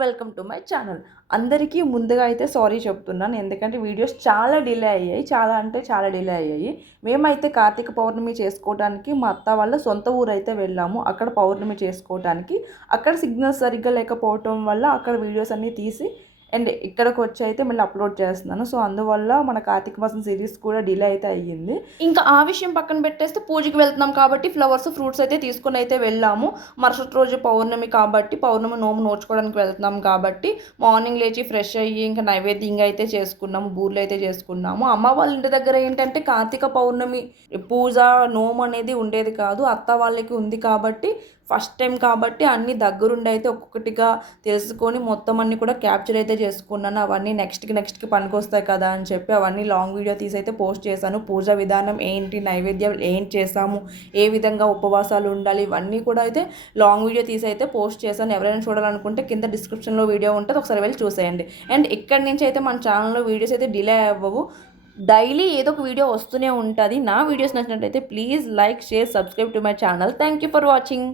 Welcome to my channel. అందరికీ ముందుగా అయితే సారీ చెప్తున్నాను, ఎందుకంటే వీడియోస్ చాలా డిలే అయ్యాయి. చాలా డిలే అయ్యాయి. మేమైతే కార్తీక పౌర్ణమి చేసుకోవడానికి మా అత్త వాళ్ళ సొంత ఊరు అయితే వెళ్ళాము. అక్కడ పౌర్ణమి చేసుకోవడానికి అక్కడ సిగ్నల్స్ సరిగ్గా లేకపోవటం వల్ల అక్కడ వీడియోస్ అన్నీ తీసి అండ్ ఇక్కడికి వచ్చి అయితే మళ్ళీ అప్లోడ్ చేస్తున్నాను. సో అందువల్ల మన కార్తీక మాసం సిరీస్ కూడా డిలే అయితే అయ్యింది. ఇంకా ఆ విషయం పక్కన పెట్టేస్తే పూజకి వెళ్తున్నాం కాబట్టి ఫ్లవర్స్ ఫ్రూట్స్ అయితే తీసుకుని అయితే వెళ్ళాము. మరుసటి రోజు పౌర్ణమి కాబట్టి పౌర్ణమి నోము నోచుకోవడానికి వెళ్తున్నాం కాబట్టి మార్నింగ్ లేచి ఫ్రెష్ అయ్యి ఇంకా నైవేద్యంగా అయితే చేసుకున్నాము, బూర్లు అయితే చేసుకున్నాము. అమ్మ వాళ్ళ ఇంటి దగ్గర ఏంటంటే కార్తీక పౌర్ణమి పూజ నోము అనేది ఉండేది కాదు, అత్త వాళ్ళకి ఉంది కాబట్టి ఫస్ట్ టైం కాబట్టి అన్నీ దగ్గరుండి అయితే ఒక్కొక్కటిగా తెలుసుకొని మొత్తం అన్నీ కూడా క్యాప్చర్ అయితే చేసుకున్నాను. అవన్నీ నెక్స్ట్కి పనికొస్తాయి కదా అని చెప్పి అవన్నీ లాంగ్ వీడియో తీసి అయితే పోస్ట్ చేశాను. పూజ విధానం ఏంటి, నైవేద్యం ఏంటి చేసాము, ఏ విధంగా ఉపవాసాలు ఉండాలి, ఇవన్నీ కూడా అయితే లాంగ్ వీడియో తీసి అయితే పోస్ట్ చేశాను. ఎవరైనా చూడాలనుకుంటే కింద డిస్క్రిప్షన్లో వీడియో ఉంటుంది, ఒకసారి వెళ్ళి చూసేయండి. అండ్ ఇక్కడి నుంచి అయితే మన ఛానల్లో వీడియోస్ అయితే డిలే అవ్వవు, డైలీ ఏదో ఒక వీడియో వస్తూనే ఉంటుంది. నా వీడియోస్ నచ్చినట్టయితే please like, share, subscribe to my channel. Thank you for watching.